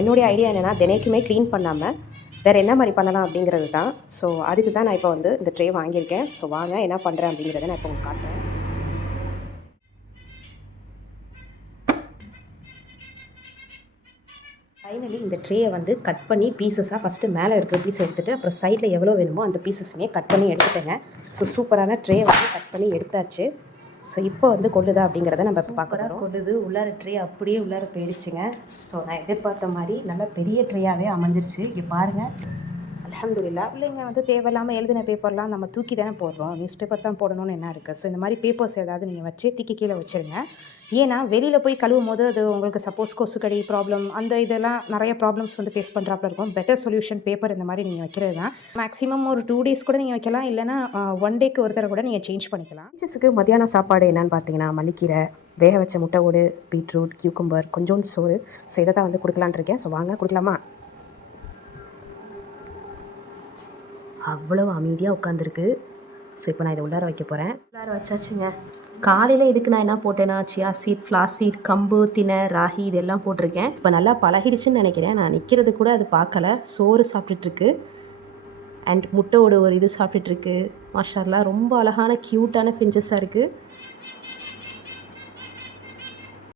என்னுடைய ஐடியா என்னென்னா தினைக்குமே க்ளீன் பண்ணாமல் வேறு என்ன மாதிரி பண்ணலாம் அப்படிங்கிறது தான். ஸோ அதுக்கு தான் நான் இப்போ வந்து இந்த ட்ரே வாங்கியிருக்கேன். ஸோ வாங்க என்ன பண்ணுறேன் அப்படிங்கிறத நான் இப்போ உங்களுக்கு காட்டுறேன். ஃபைனலி இந்த ட்ரேயை வந்து கட் பண்ணி பீசஸாக ஃபஸ்ட்டு மேலே இருக்கிற பீஸ் எடுத்துகிட்டு அப்புறம் சைடில் எவ்வளோ வேணுமோ அந்த பீசஸுமே கட் பண்ணி எடுத்துட்டேங்க. ஸோ சூப்பரான ட்ரே வந்து கட் பண்ணி எடுத்தாச்சு. ஸோ இப்போ வந்து கொள்ளுதா அப்படிங்கிறத நம்ம இப்போ பார்க்குறோம். கொள்ளுது உள்ளார ட்ரே அப்படியே உள்ளார போயிடுச்சுங்க. ஸோ நான் எதிர்பார்த்த மாதிரி நல்லா பெரிய ட்ரேயாகவே அமைஞ்சிருச்சு. இங்கே பாருங்கள், அல்ஹம்துலில்லா. பிள்ளைங்க வந்து தேவையில்லாமல் எழுதின பேப்பர்லாம் நம்ம தூக்கி தானே போடுறோம். நியூஸ் பேப்பர் தான் போடணும்னு என்ன இருக்குது. ஸோ இந்த மாதிரி பேப்பர்ஸ் ஏதாவது நீங்கள் வச்சு தூக்கி கீழே வச்சுருங்க. ஏன்னா வெளியில் போய் கழுவும் போது அது உங்களுக்கு சப்போஸ் கொசுக்கடி ப்ராப்ளம் அந்த இதெல்லாம் நிறைய ப்ராப்ளம்ஸ் வந்து ஃபேஸ் பண்ணுறாப்புல இருக்கும். பெட்டர் சொல்யூஷன் பேப்பர் இந்த மாதிரி நீங்கள் வைக்கிறது தான். மேக்ஸிமம் ஒரு 2 டேஸ் கூட நீங்கள் வைக்கலாம், இல்லைனா 1 டேக்கு ஒரு தடவை கூட நீங்கள் சேஞ்ச் பண்ணிக்கலாம். லஞ்சஸுக்கு மத்தியான சாப்பாடு என்னன்னு பார்த்தீங்கன்னா மல்லிக்கீரை, வேக வச்ச முட்டை ஓடு, பீட்ரூட், கியூக்கம்பர், கொஞ்சோண்டு சோறு. ஸோ இதை தான் வந்து கொடுக்கலான் இருக்கேன். ஸோ வாங்க கொடுக்கலாமா? அவ்வளோ அமைதியாக உட்காந்துருக்கு. ஸோ இப்போ நான் இதை உள்ளார வைக்க போகிறேன். உள்ளார வச்சாச்சுங்க. காலையில் இதுக்கு நான் என்ன போட்டேன்னா சியா சீட், ஃப்ளாஸ் சீட், கம்பு, தினை, ராகி இதெல்லாம் போட்டிருக்கேன். இப்போ நல்லா பழகிடுச்சுன்னு நினைக்கிறேன். நான் நிற்கிறது கூட அது பார்க்கல. சோறு சாப்பிட்டுட்ருக்கு அண்ட் முட்டையோட ஒரு இது சாப்பிட்டுட்ருக்கு. மாஷா அல்லாஹ் ரொம்ப அழகான க்யூட்டான ஃபிஞ்சஸாக இருக்குது.